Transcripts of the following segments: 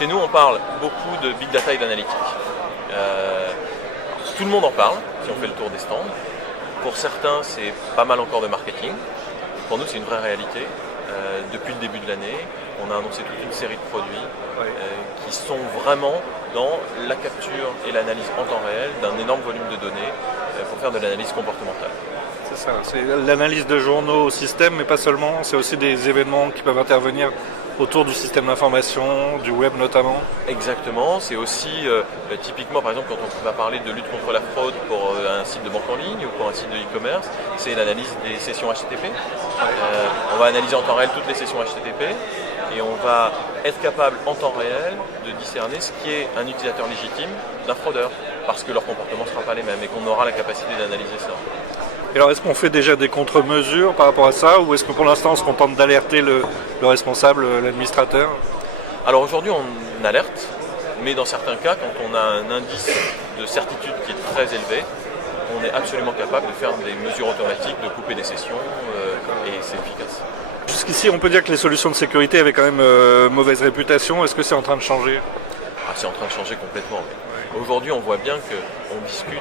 Chez nous, on parle beaucoup de big data et d'analytique. Tout le monde en parle, si on fait le tour des stands. Pour certains, c'est pas mal encore de marketing. Pour nous, c'est une vraie réalité. Depuis le début de l'année, on a annoncé toute une série de produits qui sont vraiment dans la capture et l'analyse en temps réel d'un énorme volume de données pour faire de l'analyse comportementale. C'est ça, c'est l'analyse de journaux au système, mais pas seulement, c'est aussi des événements qui peuvent intervenir autour du système d'information, du web notamment. Exactement, c'est aussi typiquement par exemple quand on va parler de lutte contre la fraude pour un site de banque en ligne ou pour un site de e-commerce, c'est l'analyse des sessions HTTP. On va analyser en temps réel toutes les sessions HTTP et on va être capable en temps réel de discerner ce qui est un utilisateur légitime d'un fraudeur parce que leur comportement ne sera pas les mêmes et qu'on aura la capacité d'analyser ça. Et alors, est-ce qu'on fait déjà des contre-mesures par rapport à ça, ou est-ce que pour l'instant on se contente d'alerter le responsable, l'administrateur? Alors aujourd'hui on alerte, mais dans certains cas, quand on a un indice de certitude qui est très élevé, on est absolument capable de faire des mesures automatiques, de couper des sessions, et c'est efficace. Jusqu'ici, on peut dire que les solutions de sécurité avaient quand même mauvaise réputation. Est-ce que c'est en train de changer? C'est en train de changer complètement. Oui. Aujourd'hui, on voit bien qu'on discute,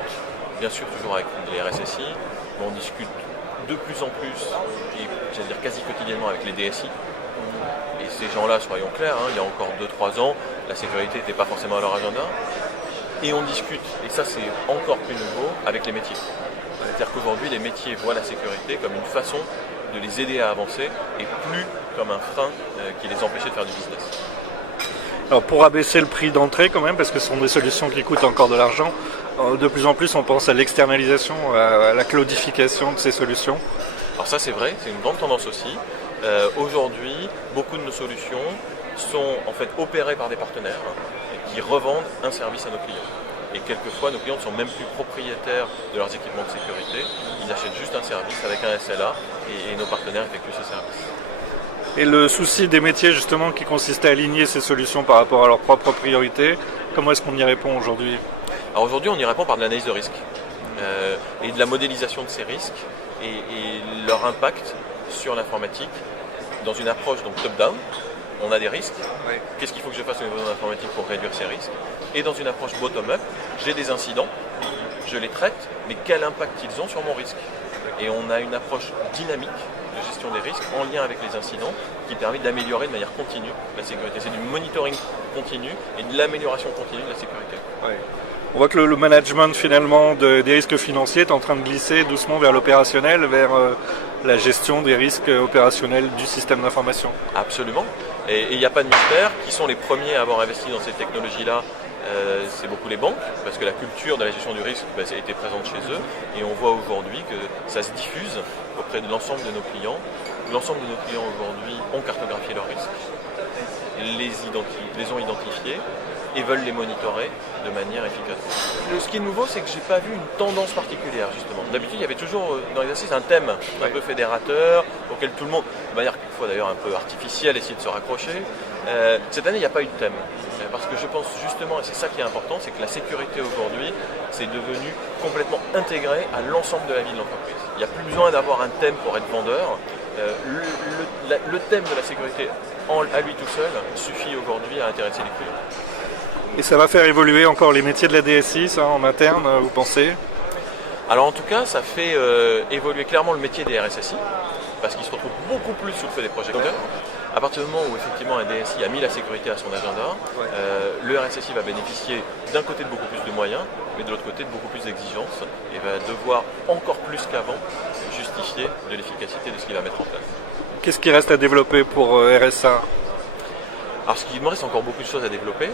bien sûr toujours avec les RSSI, mais on discute de plus en plus, et j'allais dire quasi quotidiennement avec les DSI. Et ces gens-là, soyons clairs, il y a encore 2-3 ans, la sécurité n'était pas forcément à leur agenda. Et on discute, et ça c'est encore plus nouveau, avec les métiers. C'est-à-dire qu'aujourd'hui, les métiers voient la sécurité comme une façon de les aider à avancer et plus comme un frein qui les empêchait de faire du business. Alors pour abaisser le prix d'entrée quand même, parce que ce sont des solutions qui coûtent encore de l'argent, de plus en plus on pense à l'externalisation, à la cloudification de ces solutions. Alors ça c'est vrai, c'est une grande tendance aussi. Aujourd'hui, beaucoup de nos solutions sont en fait opérées par des partenaires qui revendent un service à nos clients. Et quelquefois, nos clients ne sont même plus propriétaires de leurs équipements de sécurité. Ils achètent juste un service avec un SLA et nos partenaires effectuent ce service. Et le souci des métiers justement qui consiste à aligner ces solutions par rapport à leurs propres priorités, comment est-ce qu'on y répond aujourd'hui? Alors aujourd'hui, on y répond par de l'analyse de risque et de la modélisation de ces risques et leur impact sur l'informatique dans une approche donc top-down. On a des risques, qu'est-ce qu'il faut que je fasse au niveau de l'informatique pour réduire ces risques? Et dans une approche bottom-up, j'ai des incidents, je les traite, mais quel impact ils ont sur mon risque? Et on a une approche dynamique de gestion des risques en lien avec les incidents qui permet d'améliorer de manière continue la sécurité. C'est du monitoring continu et de l'amélioration continue de la sécurité. On voit que le management finalement des risques financiers est en train de glisser doucement vers l'opérationnel, vers la gestion des risques opérationnels du système d'information. Absolument. Et il n'y a pas de mystère. Qui sont les premiers à avoir investi dans ces technologies-là? C'est beaucoup les banques, parce que la culture de la gestion du risque a été présente chez eux. Et on voit aujourd'hui que ça se diffuse auprès de l'ensemble de nos clients. L'ensemble de nos clients aujourd'hui ont cartographié leurs risques, les ont identifiés et veulent les monitorer de manière efficace. Ce qui est nouveau, c'est que je n'ai pas vu une tendance particulière, justement. D'habitude, il y avait toujours dans l'exercice un thème un peu fédérateur, auquel tout le monde, de manière quelquefois d'ailleurs un peu artificielle, essaye de se raccrocher. Cette année, il n'y a pas eu de thème. Parce que je pense justement, et c'est ça qui est important, c'est que la sécurité aujourd'hui, c'est devenu complètement intégré à l'ensemble de la vie de l'entreprise. Il n'y a plus besoin d'avoir un thème pour être vendeur. Le thème de la sécurité à lui tout seul suffit aujourd'hui à intéresser les clients. Et ça va faire évoluer encore les métiers de la DSI, ça, en interne, vous pensez? Alors en tout cas, ça fait évoluer clairement le métier des RSSI, parce qu'ils se retrouvent beaucoup plus sous le feu des projecteurs. À partir du moment où effectivement un DSI a mis la sécurité à son agenda, le RSSI va bénéficier d'un côté de beaucoup plus de moyens, mais de l'autre côté de beaucoup plus d'exigences, et va devoir encore plus qu'avant justifier de l'efficacité de ce qu'il va mettre en place. Qu'est-ce qui reste à développer pour RSA? Alors ce qui me reste encore beaucoup de choses à développer.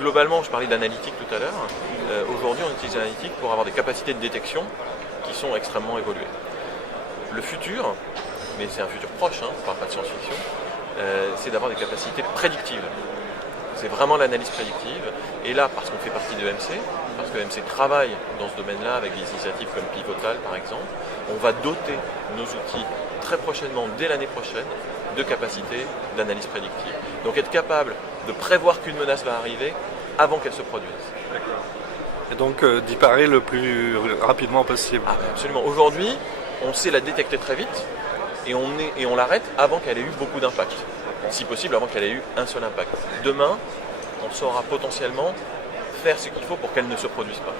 Globalement, je parlais d'analytique tout à l'heure. Aujourd'hui, on utilise l'analytique pour avoir des capacités de détection qui sont extrêmement évoluées. Le futur, mais c'est un futur proche, on ne parle pas de science-fiction, c'est d'avoir des capacités prédictives. C'est vraiment l'analyse prédictive. Et là, parce qu'on fait partie de EMC, parce que EMC travaille dans ce domaine-là avec des initiatives comme Pivotal par exemple, on va doter nos outils très prochainement, dès l'année prochaine, de capacités d'analyse prédictive. Donc être capable de prévoir qu'une menace va arriver avant qu'elle se produise. D'accord. Et donc d'y parer le plus rapidement possible. Absolument. Aujourd'hui, on sait la détecter très vite et on l'arrête avant qu'elle ait eu beaucoup d'impact. Si possible, avant qu'elle ait eu un seul impact. Demain, on saura potentiellement faire ce qu'il faut pour qu'elles ne se produisent pas.